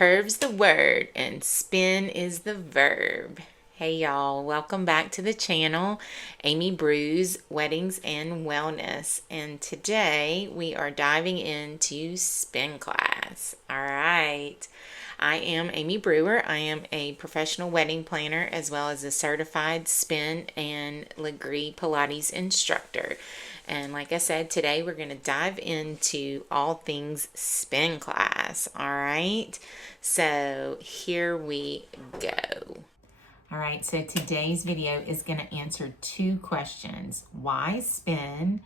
Curve's the word and spin is the verb. Hey y'all, welcome back to the channel, Amy Brews Weddings and Wellness. And today we are diving into spin class. All right. I am Amy Brewer. I am a professional wedding planner as well as a certified spin and Legree Pilates instructor. And like I said, today we're going to dive into all things spin class. All right. So here we go. All right. So today's video is going to answer two questions. Why spin?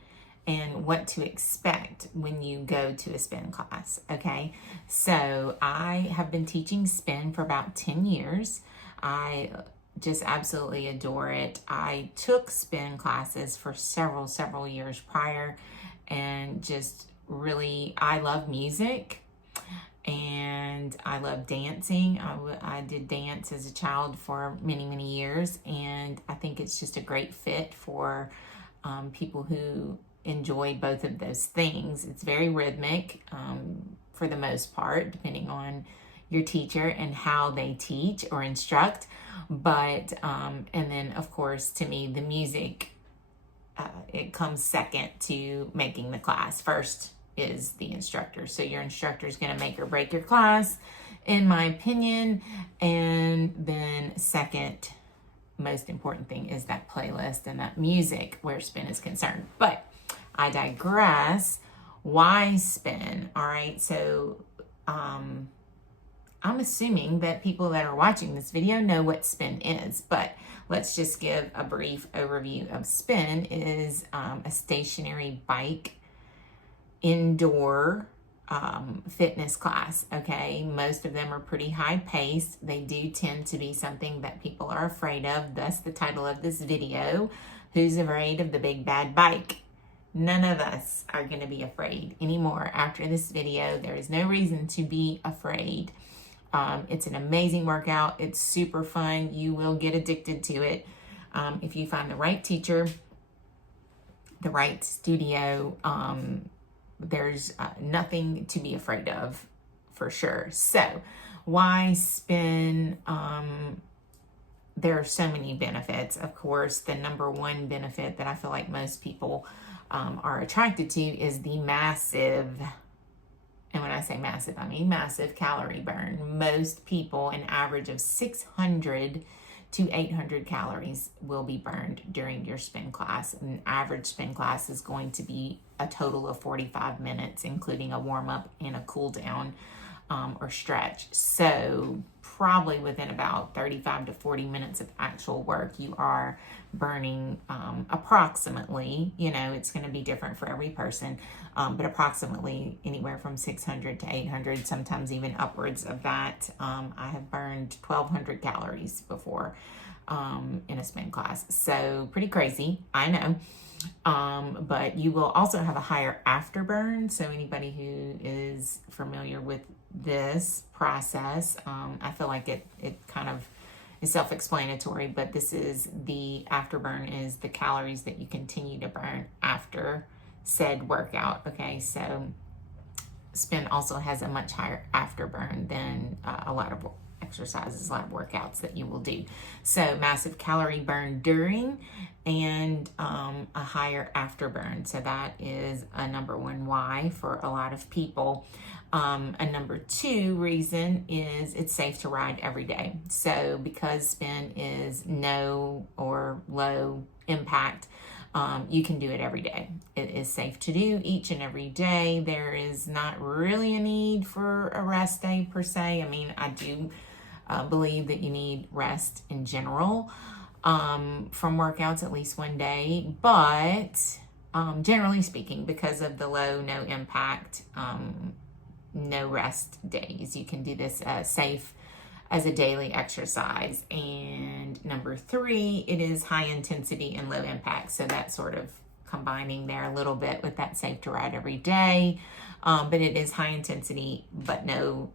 And what to expect when you go to a spin class, okay? So I have been teaching spin for about 10 years. I just absolutely adore it. I took spin classes for several years prior, and just really, I love music and I love dancing. I did dance as a child for many years, and I think it's just a great fit for people who enjoy both of those things. It's very rhythmic for the most part, depending on your teacher and how they teach or instruct. But, and then of course, to me, the music, it comes second to making the class. First is the instructor. So your instructor is going to make or break your class, in my opinion. And then second, most important thing is that playlist and that music where spin is concerned. But I digress. Why spin? All right. So, I'm assuming that people that are watching this video know what spin is, but let's just give a brief overview of spin. It is a stationary bike indoor fitness class. Okay, most of them are pretty high paced. They do tend to be something that people are afraid of, thus the title of this video, Who's Afraid of the Big Bad Bike? None of us are going to be afraid anymore after this video. There is no reason to be afraid. It's an amazing workout. It's super fun. You will get addicted to it if you find the right teacher, the right studio. There's nothing to be afraid of, for sure. So why spin? There are so many benefits. Of course, the number one benefit that I feel like most people are attracted to is the massive, and when I say massive, I mean massive calorie burn. Most people, an average of 600 to 800 calories will be burned during your spin class. An average spin class is going to be a total of 45 minutes, including a warm-up and a cool down or stretch. So probably within about 35 to 40 minutes of actual work, you are burning approximately, it's going to be different for every person, but approximately anywhere from 600 to 800, sometimes even upwards of that. I have burned 1,200 calories before in a spin class. So pretty crazy, I know. But you will also have a higher afterburn. So anybody who is familiar with this process, I feel like it kind of is self-explanatory, but this is the afterburn, is the calories that you continue to burn after said workout. Okay, so spin also has a much higher afterburn than a lot of exercises, a lot of workouts that you will do. So massive calorie burn during, and a higher afterburn. So that is a number one why for a lot of people. A number two reason is it's safe to ride every day. So because spin is no or low impact, you can do it every day. It is safe to do each and every day. There is not really a need for a rest day per se. I mean, I do believe that you need rest in general from workouts, at least one day, but generally speaking, because of the low, no impact, no rest days, you can do this safe as a daily exercise. And number three, it is high intensity and low impact. So that's sort of combining there a little bit with that safe to ride every day. But it is high intensity, but no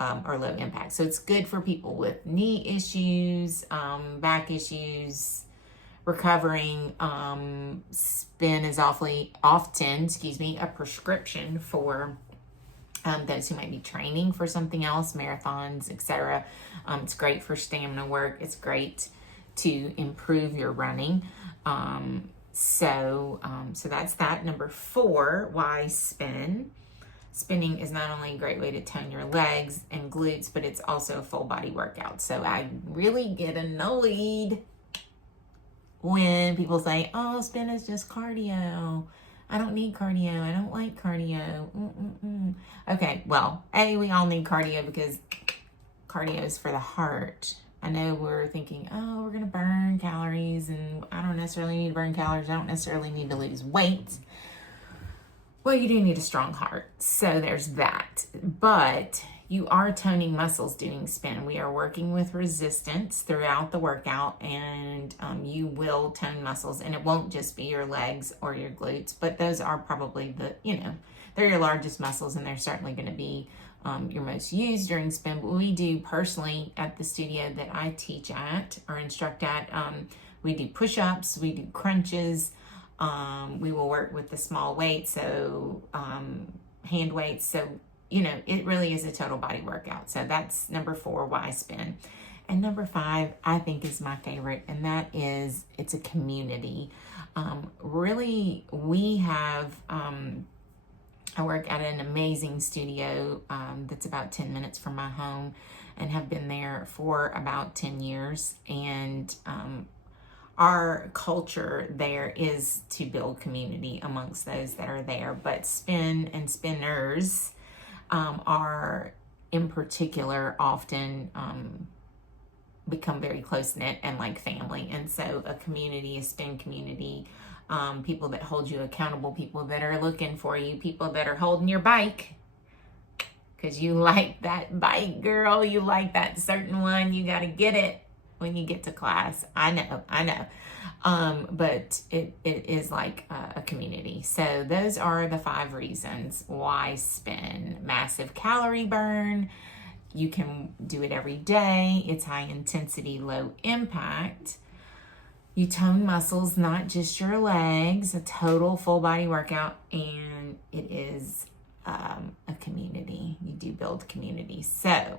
or low impact. So it's good for people with knee issues, back issues, recovering. Spin is often a prescription for those who might be training for something else, marathons, etc. It's great for stamina work. It's great to improve your running. So that's that. Number 4, why spin? Spinning is not only a great way to tone your legs and glutes, but it's also a full body workout. So I really get annoyed when people say, oh, spin is just cardio. I don't need cardio. I don't like cardio. Okay, well, we all need cardio because cardio is for the heart. I know we're thinking, oh, we're going to burn calories, and I don't necessarily need to burn calories. I don't necessarily need to lose weight. Well, you do need a strong heart. So there's that. But you are toning muscles doing spin. We are working with resistance throughout the workout, and you will tone muscles, and it won't just be your legs or your glutes, but those are probably they're your largest muscles, and they're certainly going to be your most used during spin. But we do personally at the studio that I teach at or instruct at, we do push-ups, we do crunches, we will work with the small weights, so hand weights, so it really is a total body workout. So that's number 4, why spin. And number 5, I think, is my favorite, and that is it's a community. Really, we have, I work at an amazing studio that's about 10 minutes from my home and have been there for about 10 years. And our culture there is to build community amongst those that are there. But spin and spinners are in particular often become very close-knit and like family. And so a community, a spin community, people that hold you accountable, people that are looking for you, people that are holding your bike because you like that bike, girl, you like that certain one, you got to get it when you get to class. I know. But it is like a community. So those are the 5 reasons why spin. Massive calorie burn. You can do it every day. It's high intensity, low impact. You tone muscles, not just your legs, a total full body workout. And it is a community. You do build community. So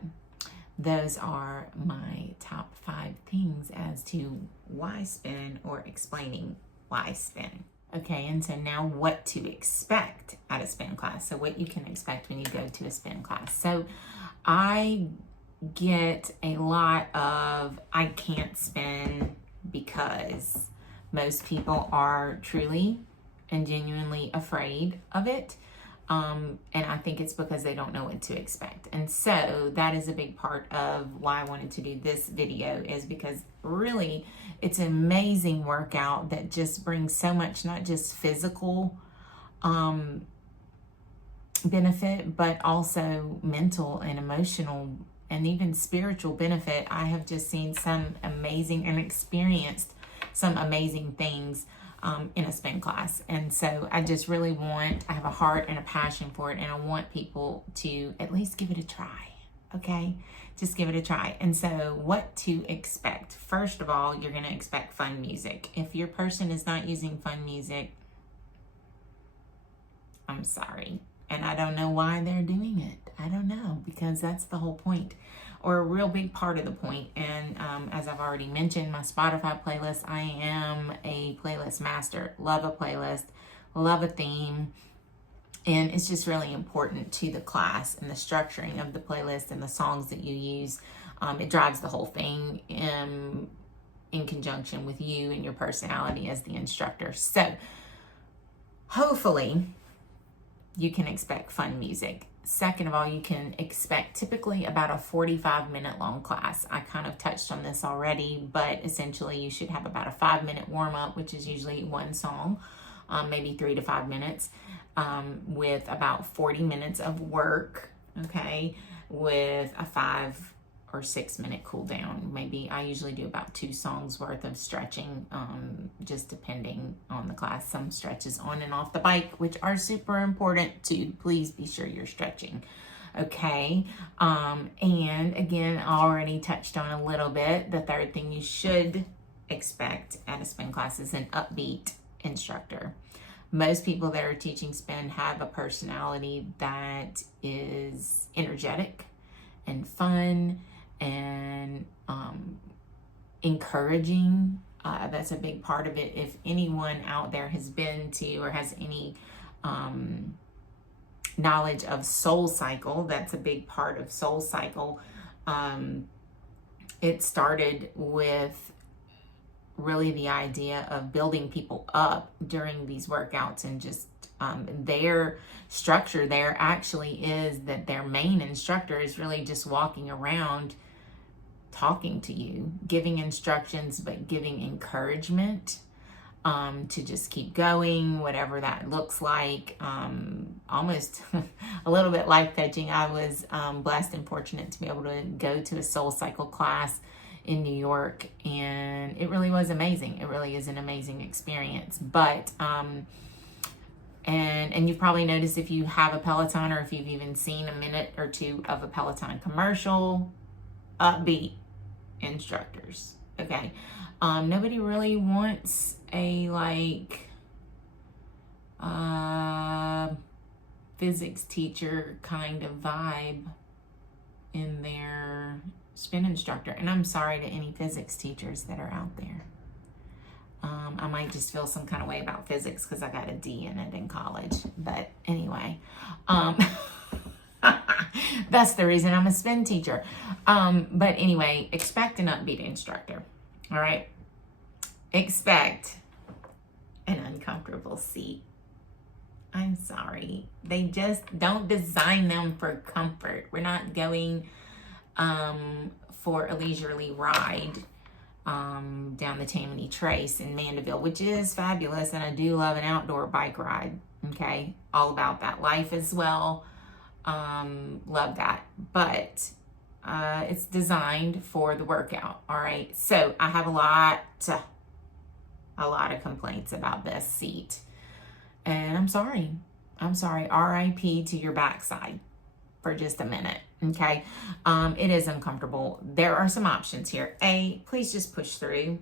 those are my top 5 things as to why spin, or explaining why spin. Okay, and so now what to expect at a spin class. So what you can expect when you go to a spin class. So I get a lot of I can't spin because most people are truly and genuinely afraid of it. And I think it's because they don't know what to expect. And so that is a big part of why I wanted to do this video, is because really it's an amazing workout that just brings so much, not just physical benefit, but also mental and emotional and even spiritual benefit. I have just seen some amazing and experienced some amazing things in a spin class. And so I just really I have a heart and a passion for it, and I want people to at least give it a try. Okay, just give it a try. And so what to expect? First of all, you're going to expect fun music. If your person is not using fun music, I'm sorry. And I don't know why they're doing it. I don't know, because that's the whole point, or a real big part of the point. And as I've already mentioned, my Spotify playlist, I am a playlist master. Love a playlist, love a theme. And it's just really important to the class and the structuring of the playlist and the songs that you use. It drives the whole thing in conjunction with you and your personality as the instructor. So hopefully you can expect fun music. Second of all, you can expect typically about a 45-minute long class. I kind of touched on this already, but essentially you should have about a 5-minute warm-up, which is usually one song, maybe 3 to 5 minutes, with about 40 minutes of work, okay, with a 5 or 6 minute cool down. Maybe I usually do about 2 songs worth of stretching, just depending on the class. Some stretches on and off the bike, which are super important too. Please be sure you're stretching. Okay. And again, I already touched on a little bit. The third thing you should expect at a spin class is an upbeat instructor. Most people that are teaching spin have a personality that is energetic and fun and encouraging. That's a big part of it. If anyone out there has been to or has any knowledge of Soul Cycle, that's a big part of Soul Cycle. It started with really the idea of building people up during these workouts, and just their structure there actually is that their main instructor is really just walking around talking to you, giving instructions, but giving encouragement to just keep going, whatever that looks like. Almost a little bit life coaching. I was blessed and fortunate to be able to go to a Soul Cycle class in New York, and it really was amazing. It really is an amazing experience. But and you've probably noticed, if you have a Peloton, or if you've even seen a minute or two of a Peloton commercial, upbeat instructors. Okay. Nobody really wants a physics teacher kind of vibe in their spin instructor. And I'm sorry to any physics teachers that are out there. I might just feel some kind of way about physics because I got a D in it in college. But anyway, that's the reason I'm a spin teacher. But anyway, expect an upbeat instructor. All right. Expect an uncomfortable seat. I'm sorry. They just don't design them for comfort. We're not going for a leisurely ride down the Tammany Trace in Mandeville, which is fabulous. And I do love an outdoor bike ride. Okay. All about that life as well. Love that. But it's designed for the workout. All right. So I have a lot of complaints about this seat. And I'm sorry. RIP to your backside for just a minute. Okay. It is uncomfortable. There are some options here. Please just push through.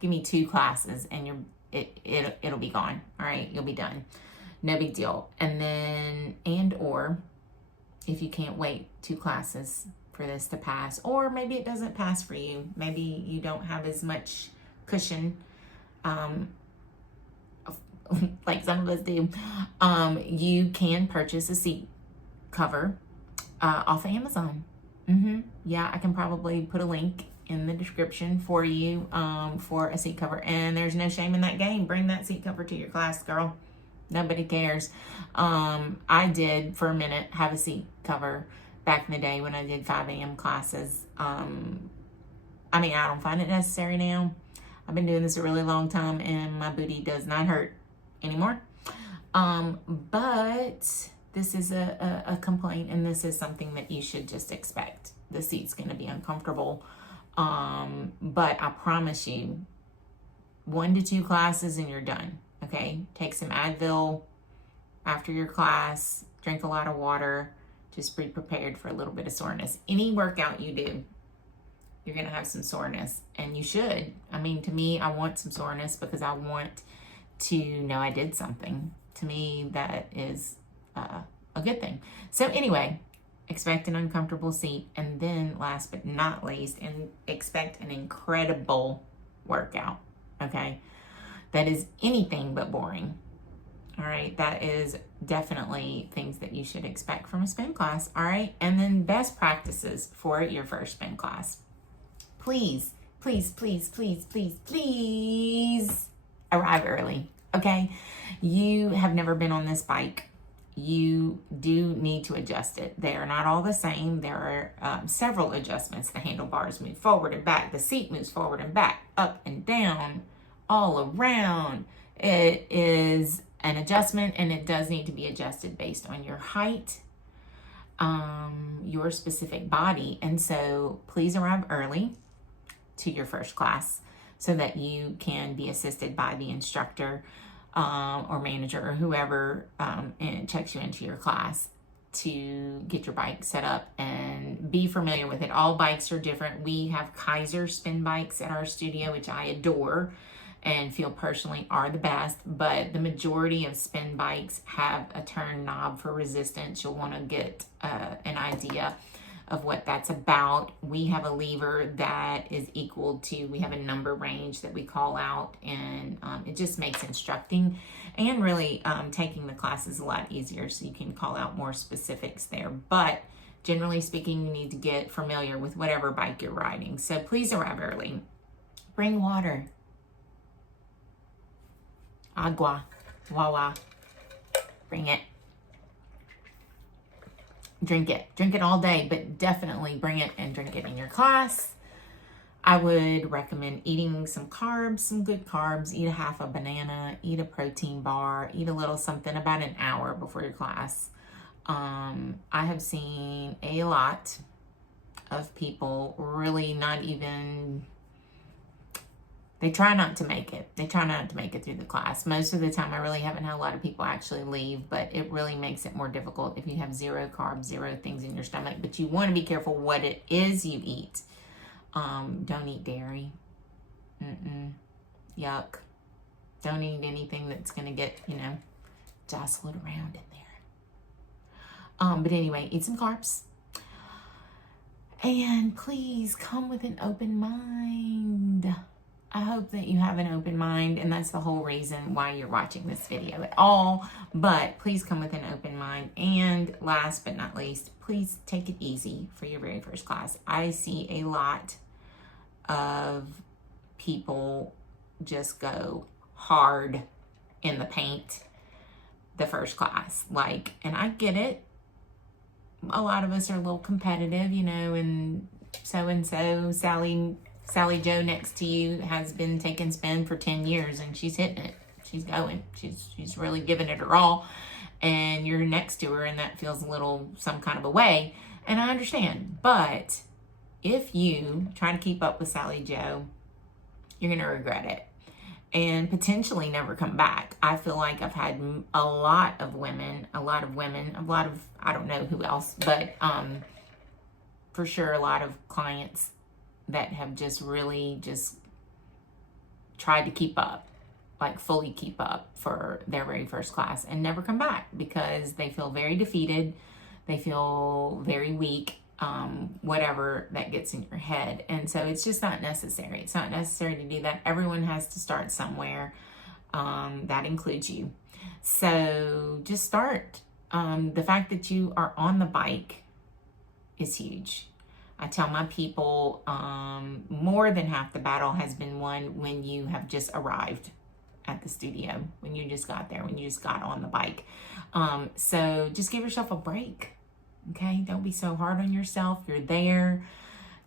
Give me 2 classes and it'll be gone. All right. You'll be done. No big deal. And then, or if you can't wait 2 classes for this to pass, or maybe it doesn't pass for you. Maybe you don't have as much cushion, like some of us do. You can purchase a seat cover off of Amazon. Yeah, I can probably put a link in the description for you for a seat cover. And there's no shame in that game. Bring that seat cover to your class, girl. Nobody cares. I did for a minute have a seat cover back in the day when I did 5 a.m. classes. I don't find it necessary now. I've been doing this a really long time and my booty does not hurt anymore. But this is a complaint, and this is something that you should just expect. The seat's going to be uncomfortable. But I promise you, 1 to 2 classes and you're done. Okay. Take some Advil after your class, drink a lot of water, just be prepared for a little bit of soreness. Any workout you do, you're going to have some soreness, and you should. To me, I want some soreness because I want to know I did something. To me, that is a good thing. So anyway, expect an uncomfortable seat. And then last but not least, expect an incredible workout. Okay. That is anything but boring. All right. That is definitely things that you should expect from a spin class. All right. And then best practices for your first spin class. Please, please, please, please, please, please arrive early. Okay. You have never been on this bike. You do need to adjust it. They are not all the same. There are several adjustments. The handlebars move forward and back. The seat moves forward and back, up and down, all around. It is an adjustment, and it does need to be adjusted based on your height, your specific body. And so please arrive early to your first class so that you can be assisted by the instructor or manager or whoever and checks you into your class to get your bike set up and be familiar with it. All bikes are different. We have Kaiser spin bikes at our studio, which I adore. and feel personally are the best, but the majority of spin bikes have a turn knob for resistance. You'll want to get an idea of what that's about. We have a lever that is equal to, we have a number range that we call out, and it just makes instructing and really taking the classes a lot easier, so you can call out more specifics there. But generally speaking, you need to get familiar with whatever bike you're riding. So please arrive early. Bring water. Agua. Wawa. Bring it. Drink it. Drink it all day, but definitely bring it and drink it in your class. I would recommend eating some carbs, some good carbs. Eat a half a banana, eat a protein bar, eat a little something about an hour before your class. I have seen a lot of people really not even, they try not to make it. They try not to make it through the class. Most of the time, I really haven't had a lot of people actually leave, but it really makes it more difficult if you have zero carbs, zero things in your stomach. But you want to be careful what it is you eat. Don't eat dairy. Yuck. Don't eat anything that's going to get, jostled around in there. But anyway, eat some carbs. And please come with an open mind. I hope that you have an open mind, and that's the whole reason why you're watching this video at all. But please come with an open mind. And last but not least, please take it easy for your very first class. I see a lot of people just go hard in the paint the first class. And I get it. A lot of us are a little competitive, and so Sally Joe next to you has been taking spin for 10 years and she's hitting it. She's going. She's really giving it her all. And you're next to her and that feels a little some kind of a way. And I understand. But if you try to keep up with Sally Joe, you're going to regret it and potentially never come back. I feel like I've had a lot of women, I don't know who else, but for sure a lot of clients that have just really just tried to keep up, fully keep up for their very first class and never come back because they feel very defeated. They feel very weak, whatever that gets in your head. And so it's just not necessary. It's not necessary to do that. Everyone has to start somewhere. That includes you. So just start. The fact that you are on the bike is huge. I tell my people more than half the battle has been won when you have just arrived at the studio, when you just got there, when you just got on the bike. So just give yourself a break, okay? Don't be so hard on yourself. You're there.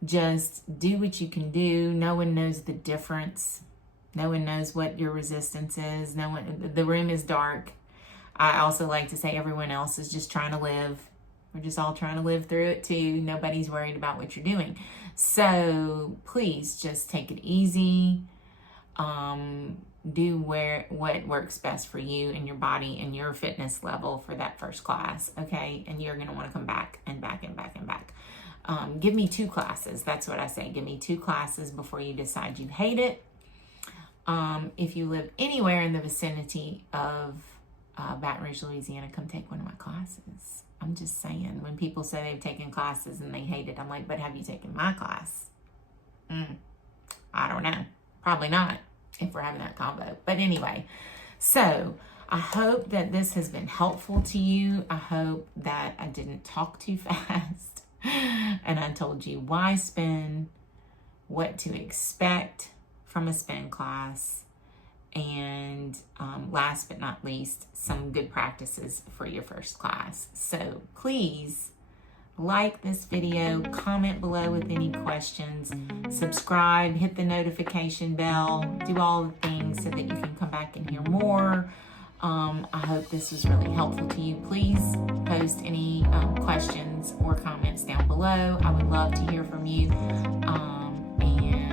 Just do what you can do. No one knows the difference. No one knows what your resistance is. The room is dark. I also like to say everyone else is just trying to live. We're just all trying to live through it too. Nobody's worried about what you're doing. So please just take it easy. Do what works best for you and your body and your fitness level for that first class, okay? And you're going to want to come back and back and back and back. Give me 2 classes. That's what I say. Give me 2 classes before you decide you hate it. If you live anywhere in the vicinity of Baton Rouge, Louisiana, come take one of my classes. I'm just saying, when people say they've taken classes and they hate it, I'm like, but have you taken my class? I don't know. Probably not, if we're having that combo. But anyway, so I hope that this has been helpful to you. I hope that I didn't talk too fast and I told you why spin, what to expect from a spin class, and last but not least, some good practices for your first class. So please like this video, comment below with any questions, subscribe, hit the notification bell, do all the things so that you can come back and hear more. I hope this was really helpful to you. Please post any questions or comments down below. I would love to hear from you. And